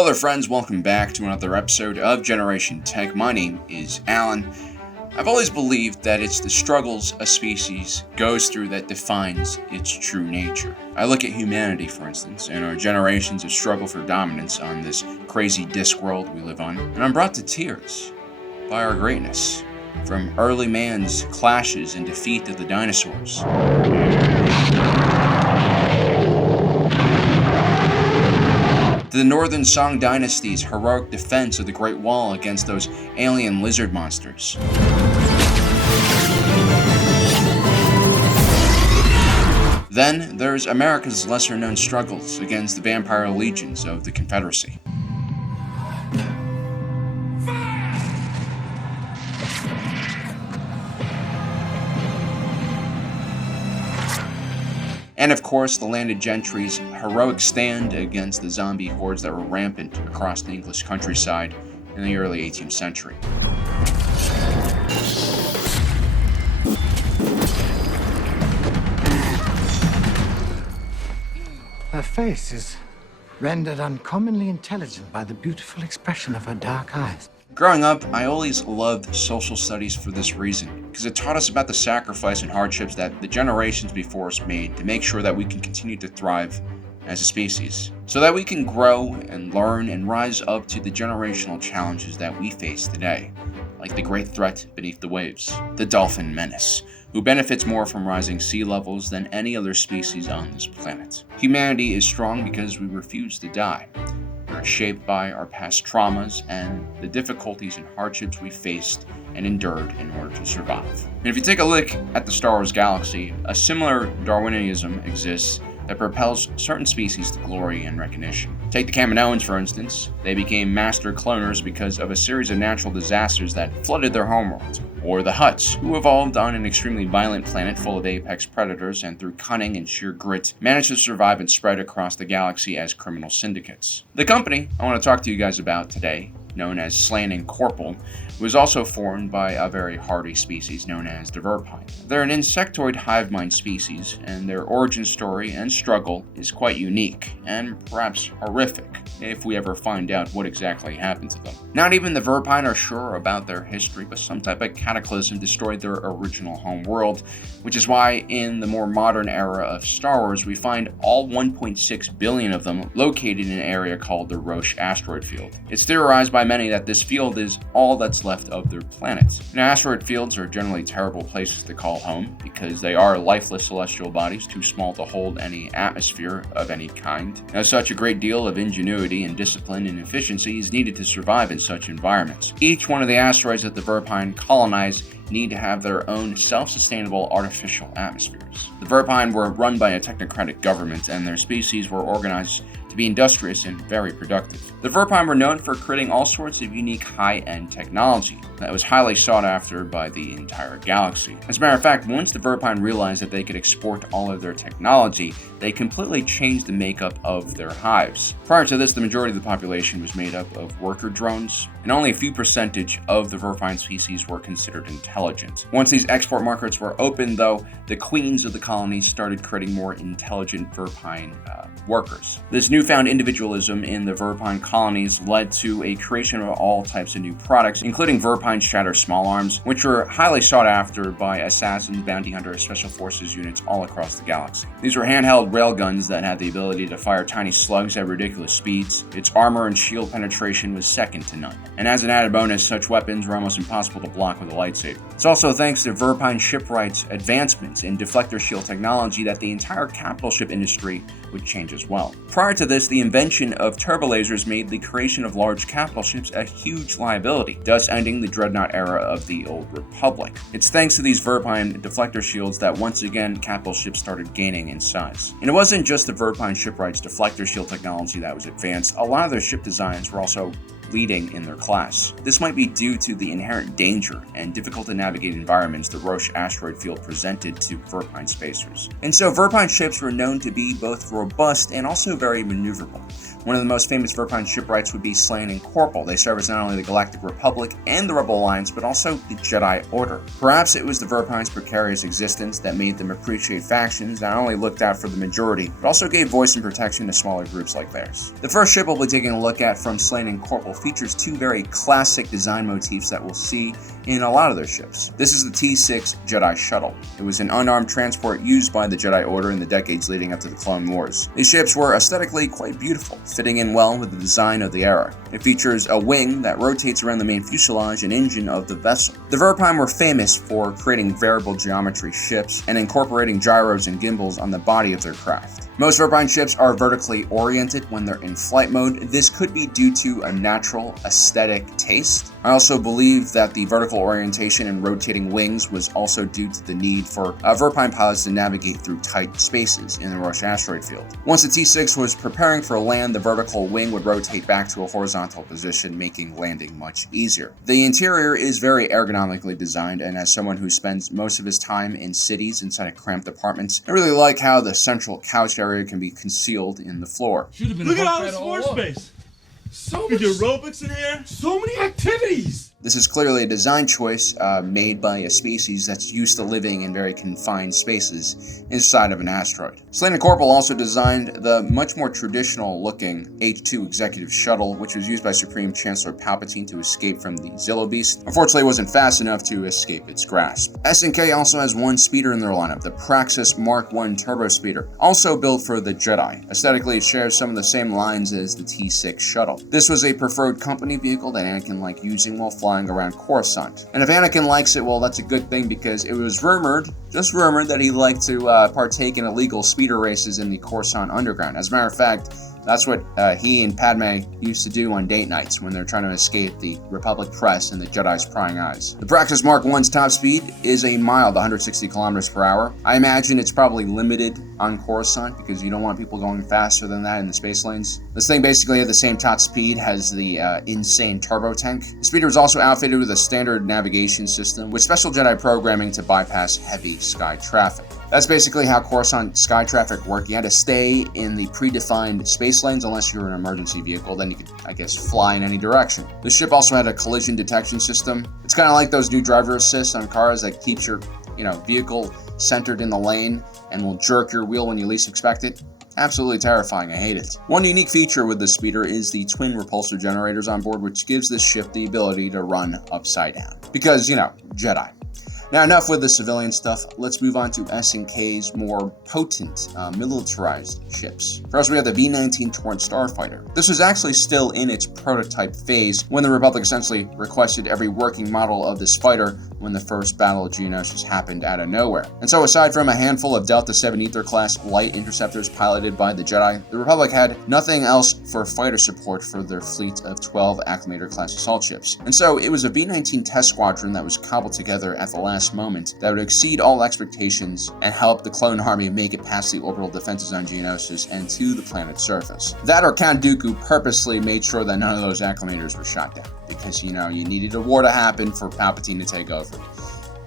Hello there friends, welcome back to another episode of Generation Tech. My name is Alan. I've always believed that it's the struggles a species goes through that defines its true nature. I look at humanity, for instance, and our generations of struggle for dominance on this crazy disc world we live on, and I'm brought to tears by our greatness. From early man's clashes and defeat of the dinosaurs, to the Northern Song Dynasty's heroic defense of the Great Wall against those alien lizard monsters. Then there's America's lesser-known struggles against the vampire legions of the Confederacy. And of course, the landed gentry's heroic stand against the zombie hordes that were rampant across the English countryside in the early 18th century. Her face is rendered uncommonly intelligent by the beautiful expression of her dark eyes. Growing up, I always loved social studies for this reason, because it taught us about the sacrifice and hardships that the generations before us made to make sure that we can continue to thrive as a species, so that we can grow and learn and rise up to the generational challenges that we face today, like the great threat beneath the waves, the dolphin menace, who benefits more from rising sea levels than any other species on this planet. Humanity is strong because we refuse to die. We are shaped by our past traumas and the difficulties and hardships we faced and endured in order to survive. And if you take a look at the Star Wars galaxy, a similar Darwinianism exists that propels certain species to glory and recognition. Take the Kaminoans, for instance. They became master cloners because of a series of natural disasters that flooded their homeworld. Or the Hutts, who evolved on an extremely violent planet full of apex predators and through cunning and sheer grit, managed to survive and spread across the galaxy as criminal syndicates. The company I want to talk to you guys about today, known as Slayn Korpil, was also formed by a very hardy species known as the Verpine. They're an insectoid hive mind species, and their origin story and struggle is quite unique, and perhaps horrific, if we ever find out what exactly happened to them. Not even the Verpine are sure about their history, but some type of cataclysm destroyed their original home world, which is why in the more modern era of Star Wars, we find all 1.6 billion of them located in an area called the Roche asteroid field. It's theorized by many that this field is all that's left of their planet. And asteroid fields are generally terrible places to call home because they are lifeless celestial bodies too small to hold any atmosphere of any kind. As such, a great deal of ingenuity and discipline and efficiency is needed to survive in such environments. Each one of the asteroids that the Verpine colonize need to have their own self-sustainable artificial atmospheres. The Verpine were run by a technocratic government, and their species were organized to be industrious and very productive. The Verpine were known for creating all sorts of unique high-end technology that was highly sought after by the entire galaxy. As a matter of fact, once the Verpine realized that they could export all of their technology, they completely changed the makeup of their hives. Prior to this, the majority of the population was made up of worker drones, and only a few percentage of the Verpine species were considered intelligent. Once these export markets were open, though, the queens of the colonies started creating more intelligent Verpine workers. This newfound individualism in the Verpine colonies led to a creation of all types of new products, including Verpine Shatter small arms, which were highly sought after by assassins, bounty hunters, special forces units all across the galaxy. These were handheld railguns that had the ability to fire tiny slugs at ridiculous speeds. Its armor and shield penetration was second to none. And as an added bonus, such weapons were almost impossible to block with a lightsaber. It's also thanks to Verpine shipwrights' advancements in deflector shield technology that the entire capital ship industry would change as well. Prior to this, the invention of turbolasers made the creation of large capital ships a huge liability, thus ending the dreadnought era of the Old Republic. It's thanks to these Verpine deflector shields that once again capital ships started gaining in size. And it wasn't just the Verpine shipwrights' deflector shield technology that was advanced. A lot of their ship designs were also leading in their class. This might be due to the inherent danger and difficult to navigate environments the Roche asteroid field presented to Verpine spacers. And so Verpine ships were known to be both robust and also very maneuverable. One of the most famous Verpine shipwrights would be Slayn Korpil. They serviced not only the Galactic Republic and the Rebel Alliance, but also the Jedi Order. Perhaps it was the Verpine's precarious existence that made them appreciate factions that not only looked out for the majority, but also gave voice and protection to smaller groups like theirs. The first ship we'll be taking a look at from Slayn Korpil features two very classic design motifs that we'll see in a lot of their ships. This is the T6 Jedi shuttle. It was an unarmed transport used by the Jedi Order in the decades leading up to the Clone Wars. These ships were aesthetically quite beautiful, fitting in well with the design of the era. It features a wing that rotates around the main fuselage and engine of the vessel. The Verpine were famous for creating variable geometry ships and incorporating gyros and gimbals on the body of their craft. Most Verpine ships are vertically oriented when they're in flight mode. This could be due to a natural aesthetic taste. I also believe that the vertical orientation and rotating wings was also due to the need for Verpine pilots to navigate through tight spaces in the Roche asteroid field. Once the T6 was preparing for land, the vertical wing would rotate back to a horizontal position, making landing much easier. The interior is very ergonomically designed, and as someone who spends most of his time in cities inside of cramped apartments, I really like how the central couch area can be concealed in the floor. Look at all this floor space. So We do aerobics in here. so many activities! This is clearly a design choice made by a species that's used to living in very confined spaces inside of an asteroid. Slayn Korpil also designed the much more traditional looking H2 executive shuttle, which was used by Supreme Chancellor Palpatine to escape from the Zillo Beast. Unfortunately, it wasn't fast enough to escape its grasp. SNK also has one speeder in their lineup, the Praxis Mark I turbo speeder, also built for the Jedi. Aesthetically, it shares some of the same lines as the T6 shuttle. This was a preferred company vehicle that Anakin liked using while flying around Coruscant. And if Anakin likes it, well, that's a good thing, because it was just rumored, that he liked to partake in illegal speeder races in the Coruscant underground. As a matter of fact, that's what he and Padme used to do on date nights when they're trying to escape the Republic press and the Jedi's prying eyes. The Praxis Mark I's top speed is a mild 160 kilometers per hour. I imagine it's probably limited on Coruscant because you don't want people going faster than that in the space lanes. This thing basically had the same top speed as the insane turbo tank. The speeder was also outfitted with a standard navigation system with special Jedi programming to bypass heavy sky traffic. That's basically how Coruscant sky traffic worked. You had to stay in the predefined space lanes unless you were an emergency vehicle. Then you could, I guess, fly in any direction. The ship also had a collision detection system. It's kind of like those new driver assists on cars that keeps your, vehicle centered in the lane and will jerk your wheel when you least expect it. Absolutely terrifying, I hate it. One unique feature with this speeder is the twin repulsor generators on board, which gives this ship the ability to run upside down. Because, Jedi. Now, enough with the civilian stuff. Let's move on to SNK's more potent, militarized ships. First, we have the V19 Torrent starfighter. This was actually still in its prototype phase when the Republic essentially requested every working model of this fighter when the first Battle of Geonosis happened out of nowhere. And so, aside from a handful of Delta 7 Ether-class light interceptors piloted by the Jedi, the Republic had nothing else for fighter support for their fleet of 12 Acclimator-class assault ships. And so, it was a V19 test squadron that was cobbled together at the last moment that would exceed all expectations and help the clone army make it past the orbital defenses on Geonosis and to the planet's surface. That or Count Dooku purposely made sure that none of those acclimators were shot down, because you needed a war to happen for Palpatine to take over.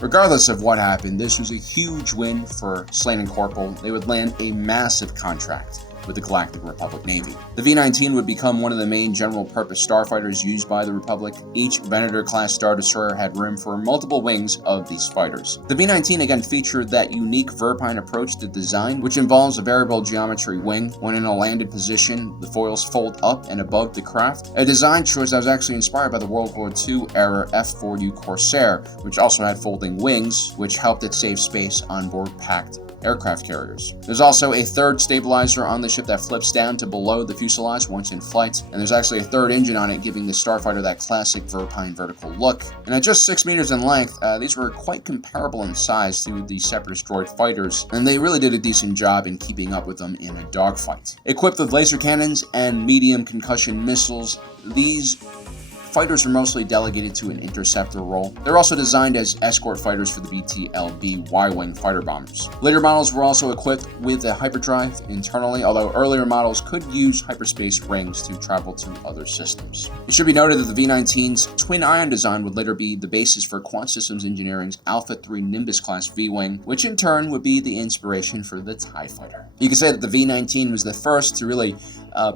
Regardless of what happened, this was a huge win for Slayn Korpil. They would land a massive contract with the Galactic Republic Navy. The V-19 would become one of the main general-purpose starfighters used by the Republic. Each Venator-class Star Destroyer had room for multiple wings of these fighters. The V-19 again featured that unique Verpine approach to design, which involves a variable geometry wing. When in a landed position, the foils fold up and above the craft. A design choice that was actually inspired by the World War II era F-4U Corsair, which also had folding wings, which helped it save space on board packed aircraft carriers. There's also a third stabilizer on the ship that flips down to below the fuselage once in flight, and there's actually a third engine on it, giving the starfighter that classic Verpine vertical look. And at just 6 meters in length, these were quite comparable in size to the Separatist droid fighters, and they really did a decent job in keeping up with them in a dogfight. Equipped with laser cannons and medium concussion missiles, these fighters were mostly delegated to an interceptor role. They were also designed as escort fighters for the BTLB Y-wing fighter bombers. Later models were also equipped with a hyperdrive internally, although earlier models could use hyperspace rings to travel to other systems. It should be noted that the V19's twin ion design would later be the basis for Quant Systems Engineering's Alpha 3 Nimbus class V-wing, which in turn would be the inspiration for the TIE fighter. You could say that the V19 was the first to really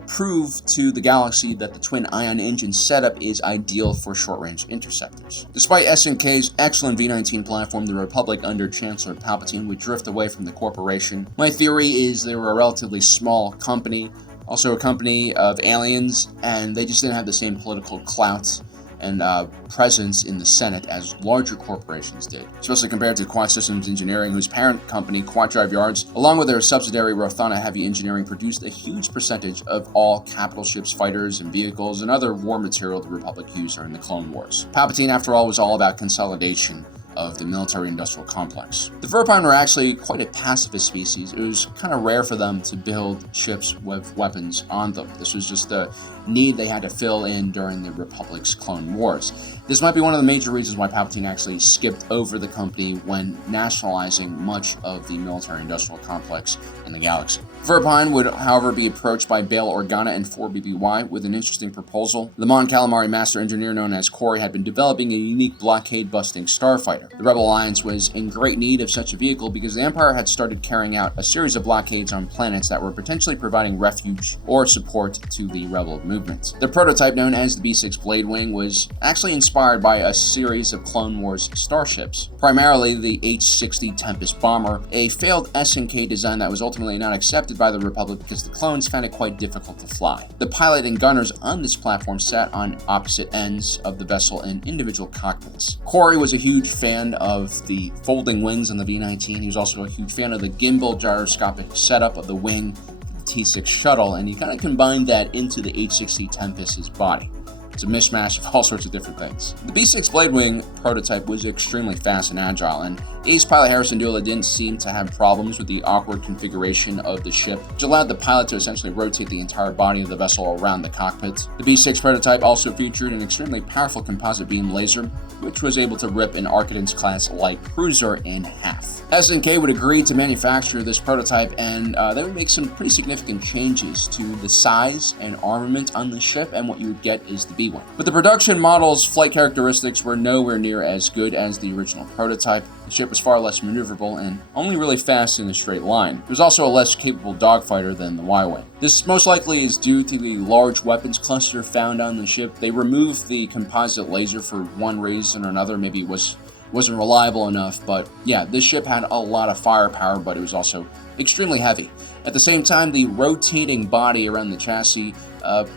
prove to the galaxy that the twin ion engine setup is ideal for short-range interceptors. Despite SNK's excellent V19 platform, the Republic under Chancellor Palpatine would drift away from the corporation. My theory is they were a relatively small company, also a company of aliens, and they just didn't have the same political clout and presence in the Senate as larger corporations did, especially compared to Quant Systems Engineering, whose parent company, Quant Drive Yards, along with their subsidiary Rothana Heavy Engineering, produced a huge percentage of all capital ships, fighters, and vehicles, and other war material the Republic used during the Clone Wars. Palpatine, after all, was all about consolidation of the military-industrial complex. The Verpine were actually quite a pacifist species. It was kind of rare for them to build ships with weapons on them. This was just a need they had to fill in during the Republic's Clone Wars. This might be one of the major reasons why Palpatine actually skipped over the company when nationalizing much of the military-industrial complex in the galaxy. Verpine would, however, be approached by Bail Organa and 4BBY with an interesting proposal. The Mon Calamari master engineer known as Corey had been developing a unique blockade-busting starfighter. The Rebel Alliance was in great need of such a vehicle because the Empire had started carrying out a series of blockades on planets that were potentially providing refuge or support to the Rebel movement. The prototype, known as the B6 Blade Wing, was actually inspired by a series of Clone Wars starships, primarily the H-60 Tempest bomber, a failed SNK design that was ultimately not accepted by the Republic because the clones found it quite difficult to fly. The pilot and gunners on this platform sat on opposite ends of the vessel in individual cockpits. Corey was a huge fan of the folding wings on the V19. He was also a huge fan of the gimbal gyroscopic setup of the wing, the T6 shuttle, and he kind of combined that into the H-60 Tempest's body. It's a mishmash of all sorts of different things. The B6 Blade Wing prototype was extremely fast and agile, and ace pilot Harrison Dula didn't seem to have problems with the awkward configuration of the ship, which allowed the pilot to essentially rotate the entire body of the vessel around the cockpit. The B6 prototype also featured an extremely powerful composite beam laser, which was able to rip an Archidance-class light cruiser in half. SNK would agree to manufacture this prototype, and they would make some pretty significant changes to the size and armament on the ship, and what you would get is the B-Wing. But the production model's flight characteristics were nowhere near as good as the original prototype. The ship was far less maneuverable and only really fast in a straight line. It was also a less capable dogfighter than the Y-Wing. This most likely is due to the large weapons cluster found on the ship. They removed the composite laser for one reason or another. Maybe it wasn't reliable enough, but yeah, this ship had a lot of firepower, but it was also extremely heavy. At the same time, the rotating body around the chassis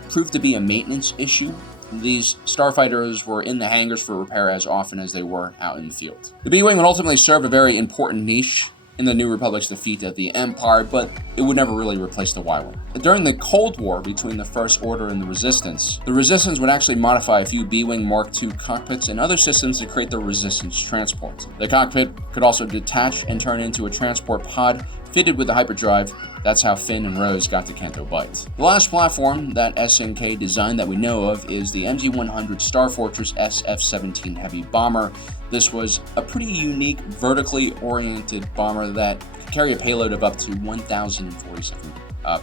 proved to be a maintenance issue. These starfighters were in the hangars for repair as often as they were out in the field. The B-Wing would ultimately serve a very important niche in the New Republic's defeat of the Empire, but it would never really replace the Y-Wing. During the Cold War between the First Order and the Resistance would actually modify a few B-Wing Mark II cockpits and other systems to create the Resistance transport. The cockpit could also detach and turn into a transport pod fitted with a hyperdrive. That's how Finn and Rose got to Canto Bight. The last platform that SNK designed that we know of is the MG-100 Star Fortress SF-17 Heavy Bomber. This was a pretty unique, vertically oriented bomber that could carry a payload of up to 1,047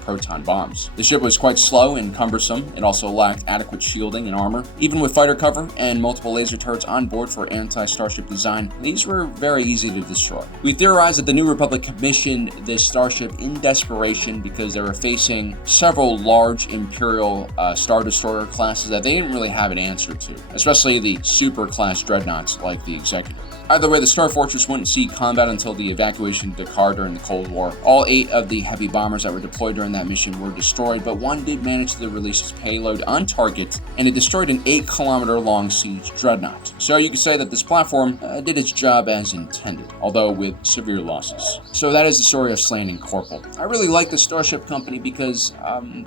proton bombs. The ship was quite slow and cumbersome. It also lacked adequate shielding and armor. Even with fighter cover and multiple laser turrets on board for anti-starship design, these were very easy to destroy. We theorize that the New Republic commissioned this starship in desperation because they were facing several large Imperial Star Destroyer classes that they didn't really have an answer to, especially the super class dreadnoughts like the Executive. Either way, the Star Fortress wouldn't see combat until the evacuation of Dakar during the Cold War. All 8 of the heavy bombers that were deployed during that mission were destroyed, but one did manage to release its payload on target, and it destroyed an 8-kilometer-long siege dreadnought. So you could say that this platform did its job as intended, although with severe losses. So that is the story of Slayn Korpil. I really like the Starship Company because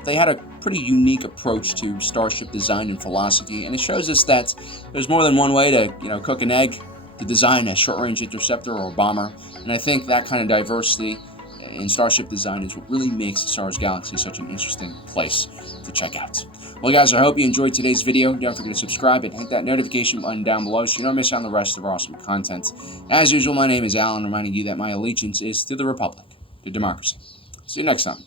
they had a pretty unique approach to starship design and philosophy, and it shows us that there's more than one way to, cook an egg, to design a short-range interceptor or a bomber, and I think that kind of diversity in starship design is what really makes the Star Wars galaxy such an interesting place to check out. Well, guys, I hope you enjoyed today's video. Don't forget to subscribe and hit that notification button down below so you don't miss out on the rest of our awesome content. As usual, my name is Alan, reminding you that my allegiance is to the Republic, to democracy. See you next time.